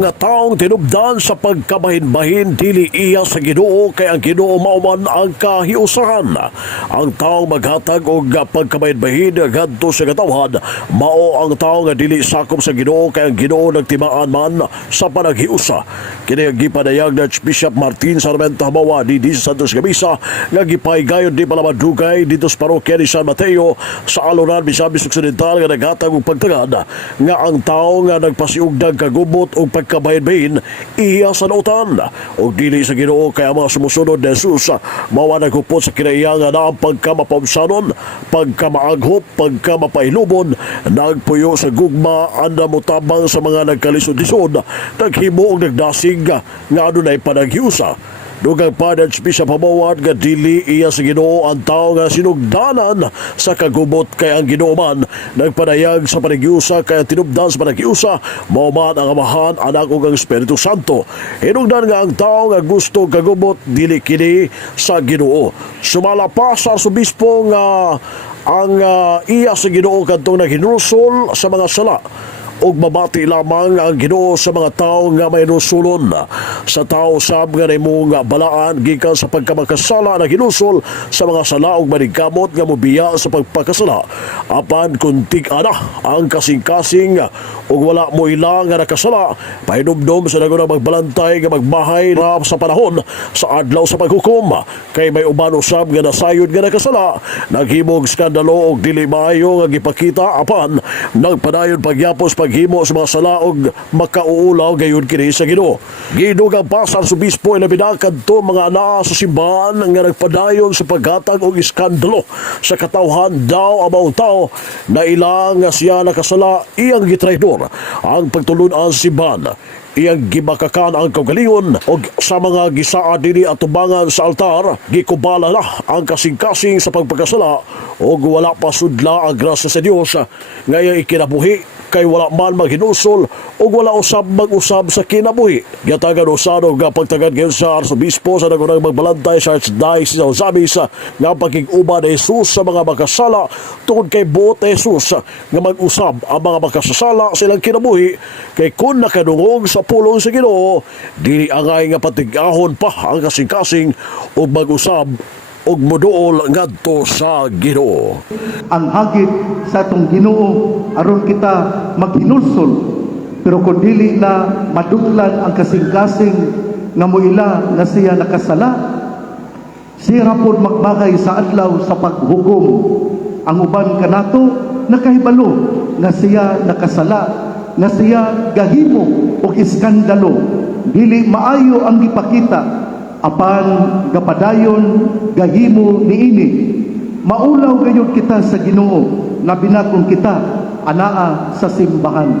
mga taong tinubdan sa pagkabahin-bahin dili iya sa Ginoo kay ang Ginoo mauman ang kahiusahan. Ang taong maghatag og pagkabahin-bahin ngadto sa katawhan mao ang taong nga dili sakop sa Ginoo kay ang Ginoo nagtimaan man sa panaghiusa. Kini ang gipadayag ni Archbishop Martin Sarmiento Habawa di Santos Gamisa nga gipaygayon di palamadugay dito sa parokya ni San Mateo sa Aluran, Misamis Occidental nga naghatag og pagtagad nga ang tao nga nagpasiugdag kagubot o pagkabahin-bahin iya sa nautan o dili sa Ginoo kaya mga sumusunod na Jesus mawa nagupot sa kinaiya nga na ang pagkamapamsanon, pagkamaaghop, pagkamapailubon, nagpuyo sa gugma anda mutabang sa mga nagkalisod-lisod, naghimo og nagdasig nga adunay panaghiusa. Dugang pa ni Archbishop Habawa nga dili iya sa Ginoo ang tao nga sinugdanan sa kagubot kay ang Ginoo man nagpadayag sa panaghiusa kay ang tinubdan sa panaghiusa mao man ang Amahan, Anak ug ang Espiritu Santo. Hinungdan nga ang tao nga gusto kagubot dili kini sa Ginoo. Sumala pa sa Arsobispo nga ang iya sa Ginoo kadtong naghinulsol sa mga sala ug mabati lamang ang Ginoo sa mga tao nga may nusulon sa tao sab nga nahimong balaan gikan sa pagkamakasala na ginusol sa mga sala ug maningkamot nga mobiya sa pagpakasala apan kuntig ana ang kasing-kasing ug wala mo ila nga nakasala pahinumdom sa nagunang magbalantay nga magbahay ra sa panahon sa adlaw sa paghukom kay may uban usab nga nasayod nga nakasala naghimog skandalo ug dili maayo nga gipakita apan nagpadayon pagyapos paghimo sa mga sala og makauulaw gayon kini sa Ginoo. Gidugang pa sa Arsobispo ilabi kadto mga anaa sa simbahan nga nagpadayon sa paghatag og iskandalo sa katawhan daw ang tao na ilang siya nakasala iyang gitraidor ang pagtulunan sa simbahan. Iyang gibakakan ang kaugalingon o sa mga gisaa dili atubangan sa altar, gikubala na ang kasing-kasing sa pagpagkasala o wala pa sudla ang grasya sa Dios nga iyang ikinabuhi kay wala man maghinusol o wala usab mag-usab sa kinabuhi. Gatagan usado nga pagtagad ngayon sa Arsobispo sa nagunang magbalantay sa Archdiocese of Zamis nga pagkig-uba ni Jesus sa mga makasala tungod kay buot ni Jesus nga mag-usab ang mga makasasala silang kinabuhi kay kun nakadungog sa pulong sa Ginoo dili angay nga patigahon pa ang kasing-kasing o mag-usab og moduol ngadto sa Ginoo. Ang hagit sa atong Ginoo aron kita maghinulsol pero kung dili na madutlan ang kasing-kasing nga moila nga siya nakasala siya rapod magbagay sa adlaw sa paghukom. Ang uban kanato nakahibalo nga siya nakasala nga siya gahimo og iskandalo dili maayo ang gipakita apan gapadayon gahimo niini. Maulaw gayud kita sa Ginoo labi na kung kita anaa sa simbahan.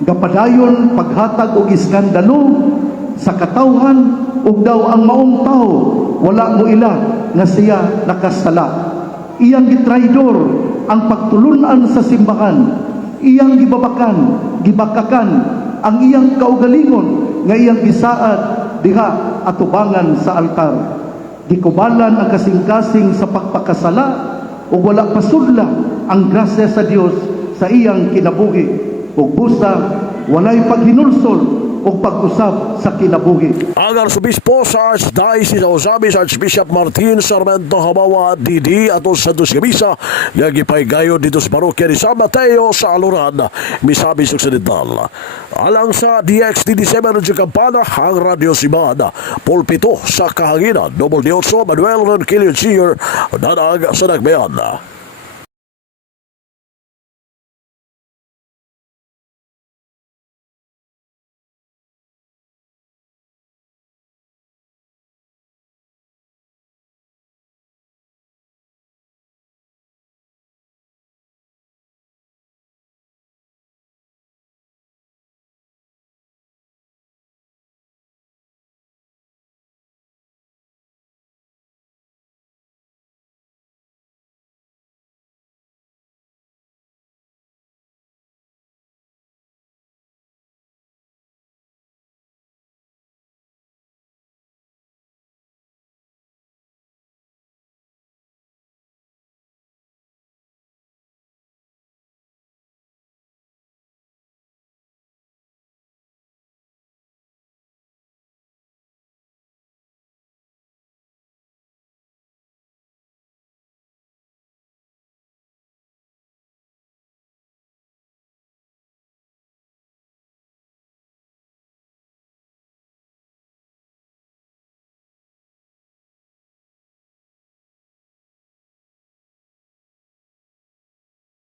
Gapadayon paghatag og iskandalo sa katawhan ug daw ang maong tao wala mo ila nga siya nakasala. Iyang gitraidor ang pagtulunan sa simbahan. Iyang gibakakan ang iyang kaugalingon nga iyang gisaad diha atubangan sa altar. Gikubalan ang kasing-kasing sa pagpakasala o wala pasudla ang grasya sa Dios sa iyang kinabuhi. Ug busa walay paghinulsol o pag-usab sa kinabuhi. Ang Arsobispo sa Archdiocese of Zamis, Archbishop Martin Sarmiento Habawa Didi ato sa Santos Gamisa nga gipaygayon dito sa parokya ni San Mateo sa Aluran, Misamis Occidental. Alang sa DXTD7 Radio Campana, ang Radio Simbahan, pulpito sa kahanginan, Double D8, Manuel Ronquillo Jr., Danag sa Nagbayan.